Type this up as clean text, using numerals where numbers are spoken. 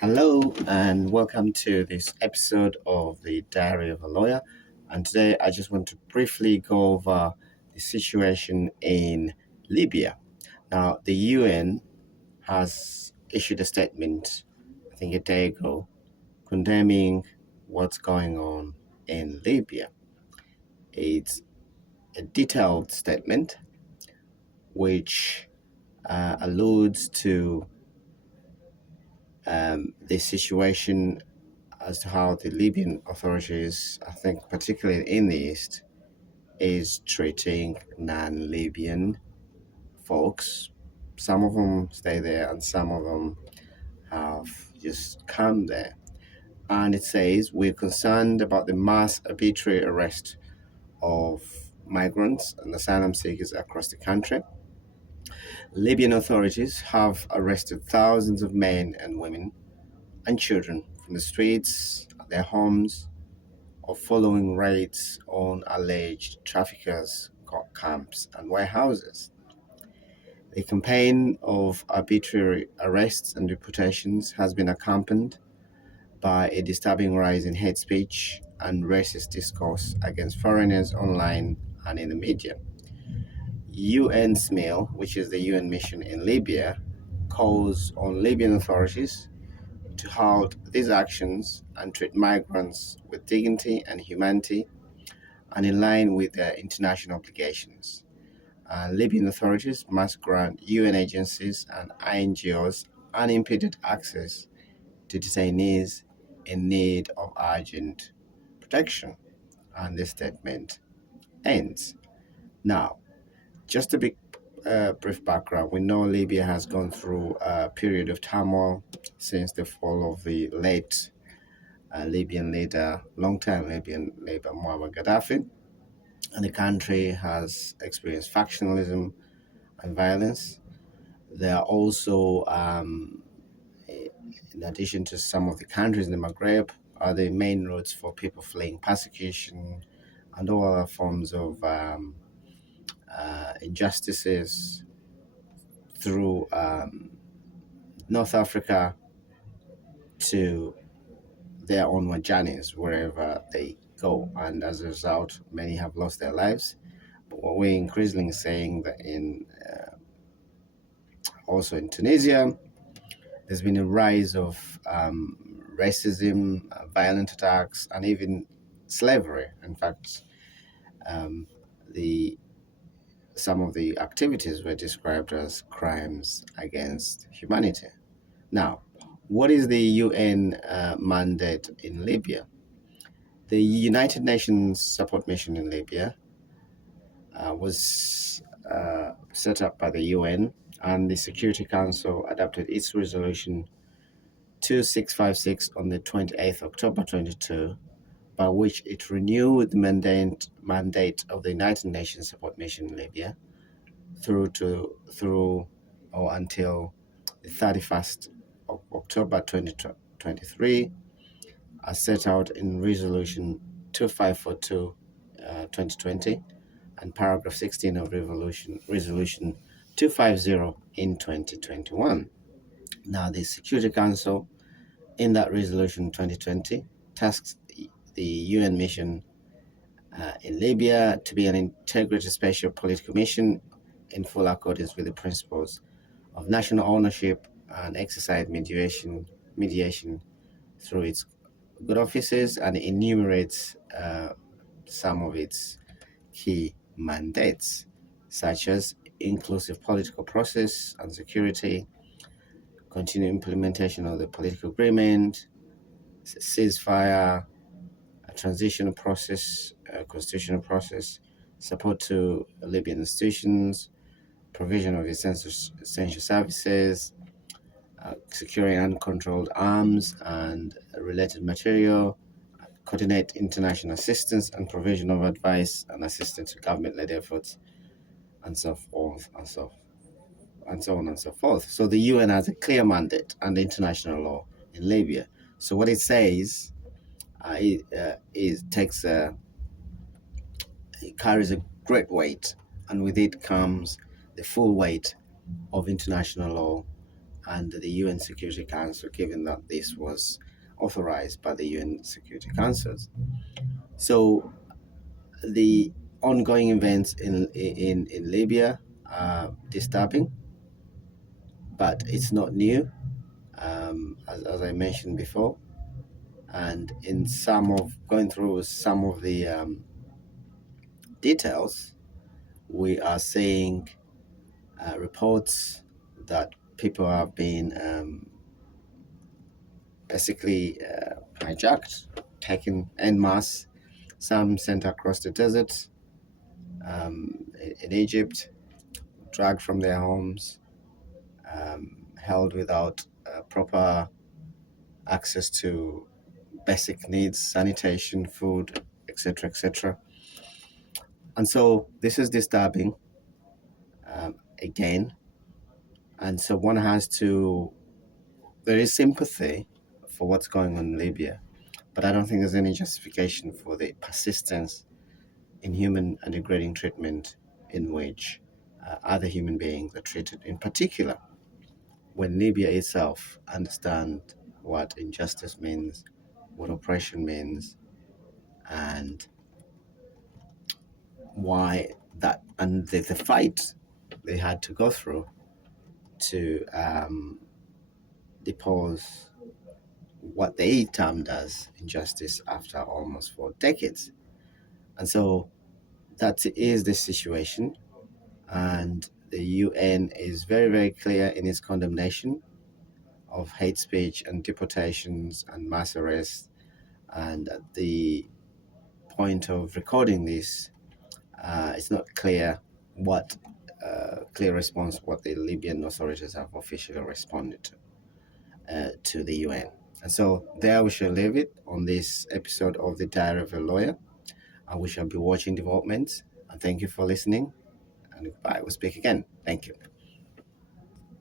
Hello, and welcome to this episode of the Diary of a Lawyer. And today I just want to briefly go over the situation in Libya. Now, the UN has issued a statement, I think a day ago, condemning what's going on in Libya. It's a detailed statement which alludes to the situation as to how the Libyan authorities, I think particularly in the east, is treating non-Libyan folks. Some of them stay there and some of them have just come there. And it says, we're concerned about the mass arbitrary arrest of migrants and asylum seekers across the country. Libyan authorities have arrested thousands of men and women and children from the streets, their homes, or following raids on alleged traffickers' camps and warehouses. The campaign of arbitrary arrests and deportations has been accompanied by a disturbing rise in hate speech and racist discourse against foreigners online and in the media. UN SMIL, which is the UN mission in Libya, calls on Libyan authorities to halt these actions and treat migrants with dignity and humanity and in line with their international obligations. Libyan authorities must grant UN agencies and NGOs unimpeded access to detainees in need of urgent protection. And this statement ends. Now, just a brief background. We know Libya has gone through a period of turmoil since the fall of the late Libyan leader, long-time Libyan leader Muammar Gaddafi, and the country has experienced factionalism and violence. There are also, in addition to some of the countries in the Maghreb, are the main routes for people fleeing persecution and all other forms of injustices through North Africa to their onward journeys wherever they go. And as a result, many have lost their lives. But what we're increasingly saying that also in Tunisia, there's been a rise of racism, violent attacks, and even slavery. In fact, some of the activities were described as crimes against humanity. Now, what is the UN mandate in Libya? The United Nations support mission in Libya was set up by the UN, and the Security Council adopted its resolution 2656 on the 28th October 22, by which it renewed the mandate of the United Nations support mission in Libya through or until the 31st of October 2023, as set out in Resolution 2542 2020 and paragraph 16 of Resolution 250 in 2021. Now, the Security Council, in that Resolution 2020, tasks the UN mission in Libya to be an integrated special political mission in full accordance with the principles of national ownership and exercise mediation through its good offices, and enumerates some of its key mandates, such as inclusive political process and security, continued implementation of the political agreement, ceasefire, a transitional process, a constitutional process, support to Libyan institutions, provision of essential services, securing uncontrolled arms and related material, coordinate international assistance and provision of advice and assistance to government-led efforts, and so forth, and so on and so forth. So the UN has a clear mandate under international law in Libya. So what it says, it carries a great weight, and with it comes the full weight of international law and the UN Security Council, given that this was authorized by the UN Security Council. So the ongoing events in Libya are disturbing, but it's not new, as I mentioned before. And in some of going through some of the details, we are seeing reports that people have been basically hijacked, taken en masse, some sent across the desert in Egypt, dragged from their homes, held without proper access to basic needs, sanitation, food, etc., etc. And so this is disturbing again. And so one has to, there is sympathy for what's going on in Libya, but I don't think there's any justification for the persistence, inhuman and degrading treatment in which other human beings are treated, in particular when Libya itself understands what injustice means, what oppression means, and why that, and the fight they had to go through to depose what they termed as injustice after almost 4 decades. And so that is the situation. And the UN is very, very clear in its condemnation of hate speech and deportations and mass arrests. And at the point of recording this, it's not clear what clear response what the Libyan authorities have officially responded to the UN. And so there we shall leave it on this episode of the Diary of a Lawyer. And we shall be watching developments. And thank you for listening. And goodbye. We'll speak again. Thank you.